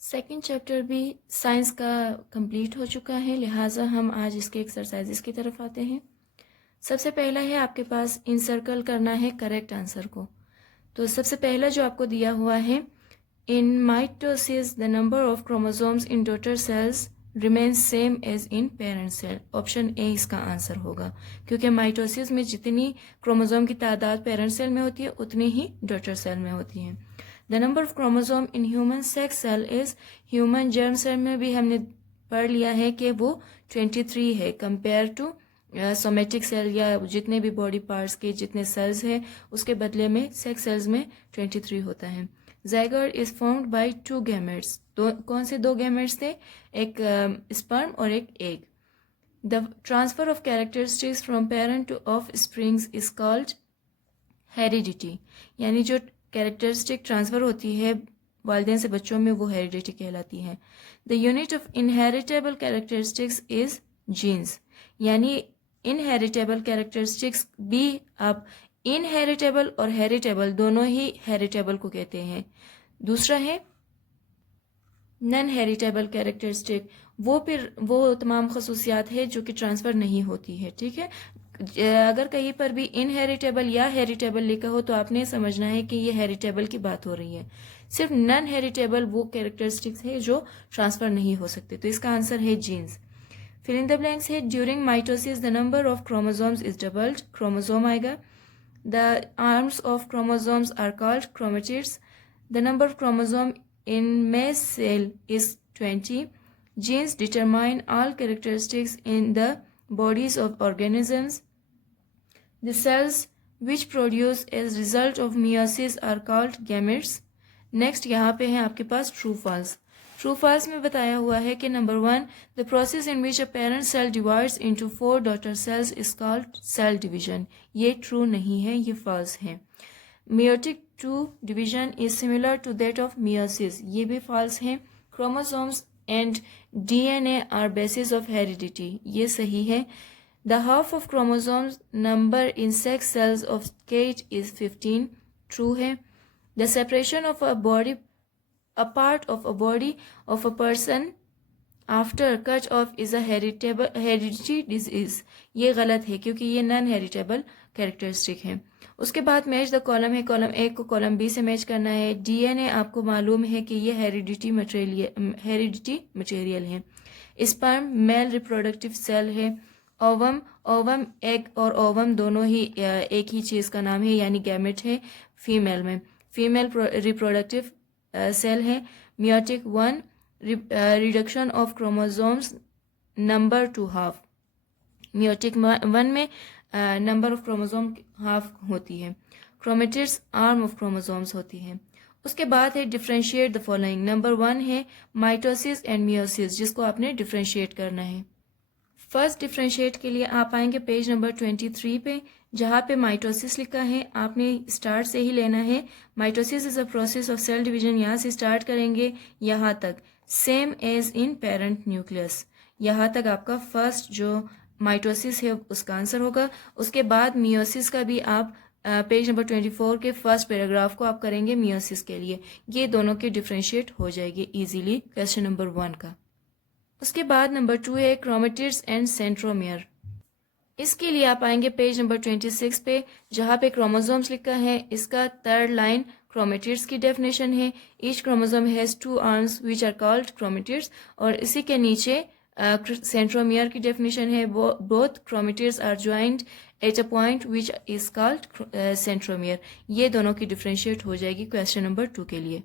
Second chapter भी science का complete हो चुका है, लिहाजा हम आज इसके एक्सरसाइजेस की तरफ आते हैं। सबसे पहला है आपके पास इनसर्कल करना है करेक्ट आंसर को। तो सबसे पहला जो आपको दिया हुआ है, in mitosis the number of chromosomes in daughter cells remains same as in parent cell. Option A इसका आंसर होगा, क्योंकि माइटोसिस में जितनी क्रोमोसोम की तादाद पेरेंट सेल में होती है उतनी ही डॉटर सेल में होती है। The number of chromosome in human sex cell is, human germ cell में भी हमने पढ़ लिया है कि वो 23 है कंपेयर टू सोमेटिक सेल या जितने भी बॉडी पार्ट्स के जितने सेल्स हैं उसके बदले में सेक्स सेल्स में 23 होता है। Zygote is formed by 2 gametes. तो कौन से 2 गैमेट्स थे? एक स्पर्म और एक egg. The transfer of characteristics from parent two of springs is called heredity. यानी जो कैरेक्टरिस्टिक ट्रांसफ़र होती है वालिदैन से बच्चों में वो हेरिडिटी कहलाती है। The unit of inheritable characteristics is genes. यानी इनहेरिटेबल कैरेक्टरिस्टिक्स भी आप इनहेरिटेबल और हेरिटेबल दोनों ही हेरिटेबल को कहते हैं। दूसरा है नॉन हेरिटेबल कैरेक्टरिस्टिक, वो तमाम खसूसियात है जो कि ट्रांसफ़र नहीं होती है। ठीक है, अगर कहीं पर भी इनहेरिटेबल या हेरिटेबल लिखा हो तो आपने समझना है कि ये हेरिटेबल की बात हो रही है। सिर्फ नॉन हेरिटेबल वो कैरेक्टरिस्टिक्स है जो ट्रांसफ़र नहीं हो सकते। तो इसका आंसर है genes. Fill in the blanks है, during mitosis the number of chromosomes is doubled. Chromosome आएगा। The arms of chromosomes are called chromatids. The number of chromosome in male cell is 20. Genes determine all characteristics in the bodies of organisms. The cells which produce as result of meiosis are called gametes. Next यहाँ पे है आपके पास true false. True false में बताया हुआ है कि number 1, the process in which a parent cell divides into 4 daughter cells is called cell division. ये true नहीं है, ये false है. Meiotic 2 division is similar to that of meiosis. ये भी false है. Chromosomes and DNA are basis of heredity. ये सही है. The half of chromosomes number in sex cells of cat is 15. True है. The separation of a body, a part of a body of a person after cut off is a heredity disease. ये गलत है क्योंकि ये non heritable characteristic है। उसके बाद match the column है, कॉलम ए को कॉलम बी से मैच करना है। डीएनए आपको मालूम है कि ये हेरिडिटी मटेरियल है। स्पर्म मेल रिप्रोडक्टिव सेल है। ओवम एग और ओवम दोनों ही एक ही चीज़ का नाम है, यानी गैमेट है फीमेल में। फीमेल रिप्रोडक्टिव सेल है। Meiotic 1 reduction of chromosomes number two half. Meiotic 1 में नंबर ऑफ क्रोमोसोम हाफ होती है। क्रोमेटिड्स आर्म ऑफ क्रोमोसोम्स होती है। उसके बाद है डिफ्रेंशिएट द फॉलोइंग। नंबर 1 है माइटोसिस एंड मियोसिस, जिसको आपने डिफ्रेंशिएट करना है। फर्स्ट डिफ्रेंशिएट के लिए आप आएंगे पेज नंबर 23 पे, जहाँ पे माइटोसिस लिखा है आपने स्टार्ट से ही लेना है। Mitosis is a process of cell division, यहाँ से स्टार्ट करेंगे यहाँ तक, same as in parent nucleus. यहाँ तक आपका फर्स्ट जो माइटोसिस है उसका आंसर होगा। उसके बाद मियोसिस का भी आप पेज नंबर 24 के फर्स्ट पैराग्राफ को आप करेंगे मियोसिस के लिए। ये दोनों के डिफ्रेंशिएट हो जाएगी इजीली क्वेश्चन नंबर 1 का। उसके बाद नंबर 2 है क्रोमेटिड्स एंड सेंट्रोमियर। इसके लिए आप आएंगे पेज नंबर 26 पे, जहाँ पे क्रोमोसोम्स लिखा है। इसका थर्ड लाइन क्रोमेटिड्स की डेफिनेशन है। Each chromosome has 2 arms which are called chromatids. और इसी के नीचे सेंट्रोमियर की डेफिनेशन है। Both chromatids are joint at a point which is called centromere. ये दोनों की डिफ्रेंशिएट हो जाएगी क्वेश्चन नंबर 2 के लिए।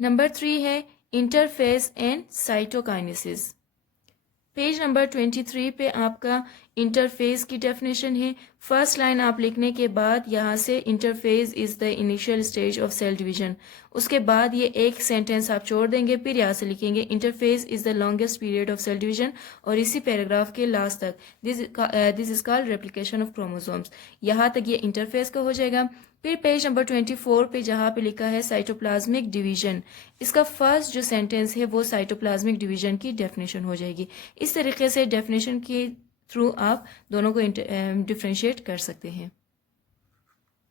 नंबर 3 है interface and cytokinesis. Page number 23 पे आपका इंटरफेस की डेफिनेशन है। फर्स्ट लाइन आप लिखने के बाद यहाँ से interphase is the initial stage of cell division. उसके बाद ये एक सेंटेंस आप छोड़ देंगे, फिर यहाँ से लिखेंगे interphase is the longest period of cell division, और इसी पैराग्राफ के लास्ट तक this is called replication of chromosomes. यहाँ तक ये इंटरफेस का हो जाएगा। फिर पेज नंबर 24 पे जहाँ पे लिखा है साइटोप्लाज्मिक डिवीजन, इसका फर्स्ट जो सेंटेंस है वो साइटोप्लाज्मिक डिवीजन की डेफिनेशन हो जाएगी। इस तरीके से डेफिनेशन के थ्रू आप दोनों को डिफ्रेंशिएट कर सकते हैं।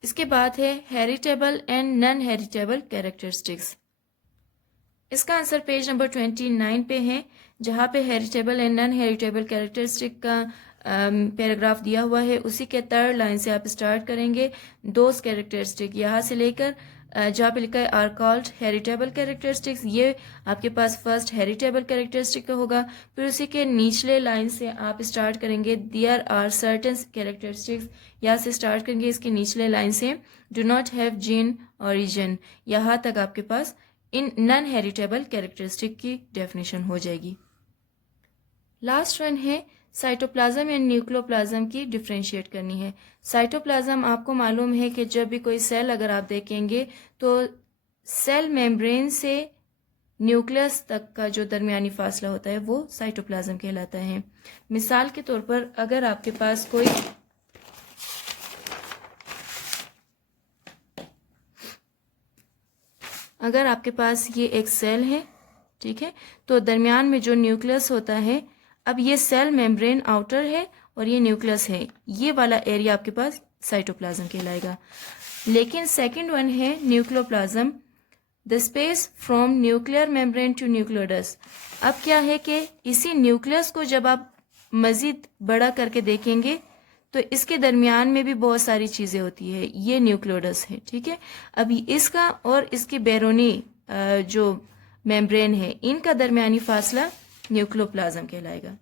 इसके बाद है heritable and non heritable characteristics. इसका आंसर पेज नंबर 29 पे है, जहाँ पे heritable and non heritable characteristic का पैराग्राफ दिया हुआ है। उसी के थर्ड लाइन से आप स्टार्ट करेंगे। दोज कैरेक्टरिस्टिक यहाँ से लेकर जहाँ पे लिखा है आर कॉल्ड हेरिटेबल कैरेक्टरिस्टिक्स, ये आपके पास फर्स्ट हेरिटेबल कैरेक्टरिस्टिक का होगा। फिर उसी के निचले लाइन से आप स्टार्ट करेंगे देयर आर सर्टेन कैरेक्टरिस्टिक्स, यहाँ से स्टार्ट करेंगे इसके निचले लाइन से do not have gene origin, यहाँ तक आपके पास इन नॉन हेरिटेबल कैरेक्टरिस्टिक की डेफिनेशन हो जाएगी। लास्ट वन है साइटोप्लाज्म एंड न्यूक्लियोप्लाज्म की डिफ्रेंशिएट करनी है। साइटोप्लाज्म आपको मालूम है कि जब भी कोई सेल अगर आप देखेंगे तो सेल मेम्ब्रेन से न्यूक्लियस तक का जो दरमियानी फासला होता है वो साइटोप्लाज्म कहलाता है। मिसाल के तौर पर अगर आपके पास ये एक सेल है, ठीक है, तो दरमियान में जो न्यूक्लियस होता है, अब ये सेल मेम्ब्रेन आउटर है और ये न्यूक्लियस है, ये वाला एरिया आपके पास साइटोप्लाज्म कहलाएगा। लेकिन सेकंड वन है nucleoplasm, the space from nuclear membrane to nucleoids. अब क्या है कि इसी न्यूक्लियस को जब आप मजीद बड़ा करके देखेंगे तो इसके दरमियान में भी बहुत सारी चीज़ें होती है, ये न्यूक्लियोडस है, ठीक है। अभी इसका और इसकी बैरूनी जो मेम्ब्रेन है, इनका दरमियानी फासला न्यूक्लियोप्लाज्म कहलाएगा,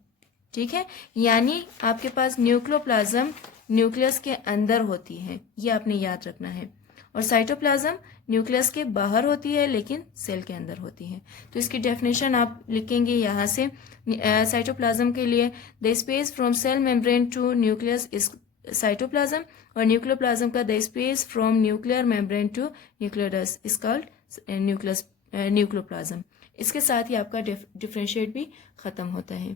ठीक है। यानी आपके पास न्यूक्लियोप्लाज्म न्यूक्लियस के अंदर होती है, ये आपने याद रखना है, और साइटोप्लाज्म न्यूक्लियस के बाहर होती है लेकिन सेल के अंदर होती है। तो इसकी डेफिनेशन आप लिखेंगे यहाँ से साइटोप्लाज्म के लिए, the space from cell membrane to nucleus is cytoplasm, और न्यूक्लियोप्लाज्म का the space from nuclear membrane to nucleoids is called nucleoplasm. इसके साथ ही आपका डिफ्रेंशिएट भी खत्म होता है।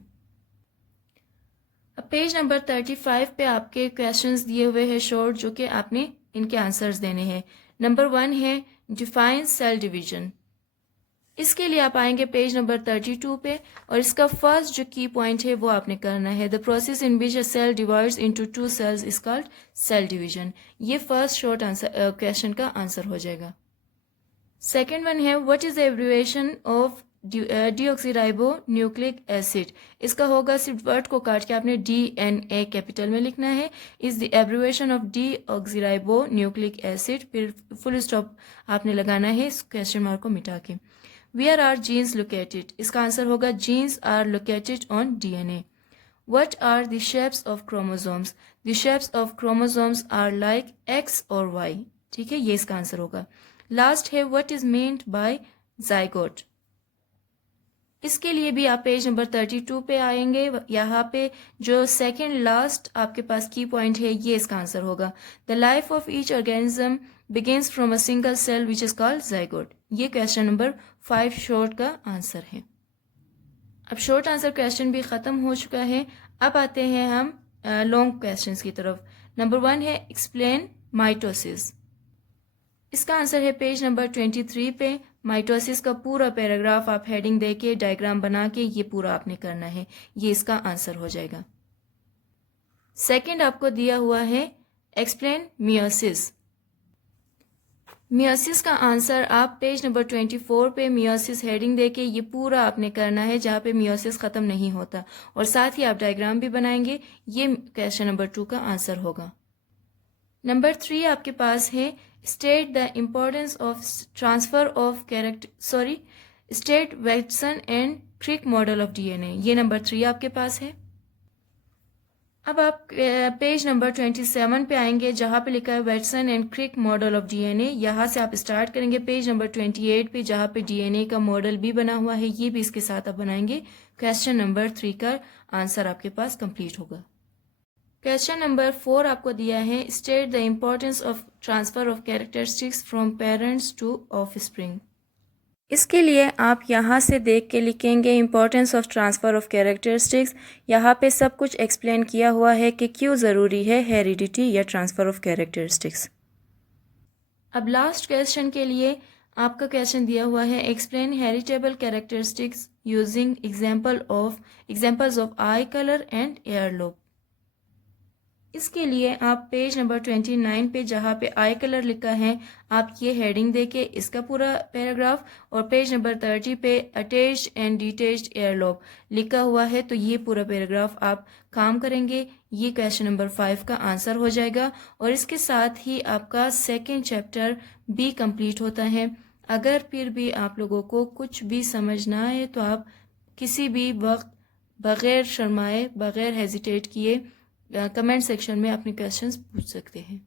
अब पेज नंबर 35 पे आपके क्वेश्चंस दिए हुए हैं शॉर्ट, जो कि आपने इनके आंसर्स देने हैं। नंबर 1 है डिफाइन सेल डिवीजन। इसके लिए आप आएंगे पेज नंबर 32 पे, और इसका फर्स्ट जो की पॉइंट है वो आपने करना है, the process in which a cell divides into 2 cells is called cell division. ये फर्स्ट शॉर्ट आंसर क्वेश्चन का आंसर हो जाएगा। सेकेंड वन है what is the abbreviation of deoxyribo nucleic acid. इसका होगा सिर्फ वर्ड को काट के आपने DNA कैपिटल में लिखना है, is the abbreviation of deoxyribo nucleic acid, फिर फुल स्टॉप आपने लगाना है इस क्वेश्चन मार्क को मिटा के। वेयर आर जीन्स लोकेटेड, इसका आंसर होगा genes are located on DNA। What are the shapes of chromosomes? The shapes of chromosomes are like X और Y, ठीक है, ये इसका आंसर होगा। लास्ट है what is meant by zygote। इसके लिए भी आप पेज नंबर 32 पे आएंगे, यहाँ पे जो सेकंड लास्ट आपके पास की पॉइंट है ये इसका आंसर होगा। The life of each organism begins from a single cell which is called zygote। ये क्वेश्चन नंबर 5 शॉर्ट का आंसर है। अब शॉर्ट आंसर क्वेश्चन भी खत्म हो चुका है। अब आते हैं हम लॉन्ग क्वेश्चंस की तरफ। नंबर 1 है एक्सप्लेन माइटोसिस। इसका आंसर है पेज नंबर 23 पे। माइटोसिस का पूरा पैराग्राफ आप हेडिंग देके डायग्राम बना के ये पूरा आपने करना है, ये इसका आंसर हो जाएगा। सेकंड आपको दिया हुआ है एक्सप्लेन मियोसिस। मियोसिस का आंसर आप पेज नंबर 24 पे मियोसिस हेडिंग देके ये पूरा आपने करना है जहाँ पे मियोसिस ख़त्म नहीं होता, और साथ ही आप डायग्राम भी बनाएंगे। ये क्वेश्चन नंबर 2 का आंसर होगा। नंबर 3 आपके पास है state the importance of transfer of state Watson and Crick model of DNA। ये नंबर 3 आपके पास है। अब आप पेज नंबर 27 पे आएंगे जहाँ पे लिखा है Watson and Crick model of DNA। यहाँ से आप स्टार्ट करेंगे पेज नंबर 28 पे जहाँ पे DNA का मॉडल भी बना हुआ है, ये भी इसके साथ आप बनाएंगे। क्वेश्चन नंबर 3 का आंसर आपके पास कंप्लीट होगा। क्वेश्चन नंबर 4 आपको दिया है state the importance of transfer of characteristics from parents to offspring. इसके लिए आप यहाँ से देख के लिखेंगे importance of transfer of characteristics. यहाँ पे सब कुछ एक्सप्लेन किया हुआ है कि क्यों ज़रूरी है हेरिडिटी या ट्रांसफ़र ऑफ कैरेक्टरिस्टिक्स। अब लास्ट क्वेश्चन के लिए आपका क्वेश्चन दिया हुआ है explain heritable characteristics using examples of I colour and air lobe. इसके लिए आप पेज नंबर 29 पे जहाँ पे आई कलर लिखा है आप ये हेडिंग देके इसका पूरा पैराग्राफ, और पेज नंबर 30 पे अटैच्ड एंड डिटैच्ड एयरलॉक लिखा हुआ है तो ये पूरा पैराग्राफ आप काम करेंगे। ये क्वेश्चन नंबर 5 का आंसर हो जाएगा और इसके साथ ही आपका सेकेंड चैप्टर भी कंप्लीट होता है। अगर फिर भी आप लोगों को कुछ भी समझ ना आए तो आप किसी भी वक्त बग़ैर शर्माए, बग़ैर हेजिटेट किए कमेंट सेक्शन में अपने क्वेश्चंस पूछ सकते हैं।